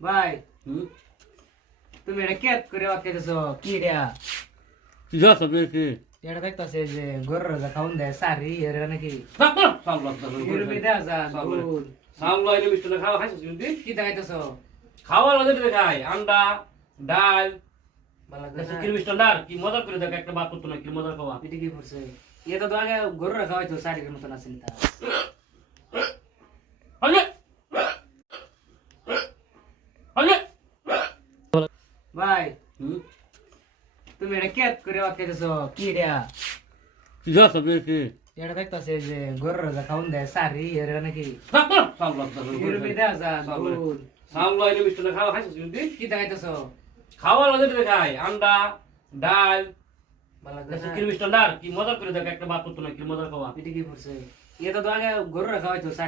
ভাই তুমি এটা কেত করে বাক্যাইতেছ কি এটা যত বেশি এটা দেখতাছে যে গরুর যা খাউন দেয় সারি এর নাকি সামলা গরুমি দেয়া যা দুধ সামলা এনে মিষ্টি খাওয়া খাইছিস কিন্তু কি দেখাইতেছ খাওয়া লাগে খাই আন্ডা ডাল ভালো কি মিষ্টি ডাল কি মজা করে দেখ একটা বাত করতো না কি মজা খাওয়া পিটি কি পড়ছে এটা তো আগে গরুর খাওয়াইতো সারির মতন আছে তা আলে আলে ভাই তুমি এটা কেত করে বাক্যাইতেছ কি এটা যত বেশি এটা দেখতাছে যে গরুর যা খাউন দেয় সারি এর নাকি সামলা গরুমি দেয়া যা দুধ সামলা এনে মিষ্টি খাওয়া খাইছিস কিন্তু কি দেখাইতেছ খাওয়া লাগে খাই আন্ডা ডাল ভালো কি মিষ্টি ডাল কি মজা করে দেখ একটা বাত করতো না কি মজা খাওয়া পিটি কি পড়ছে এটা তো আগে গরুর খাওয়াইতো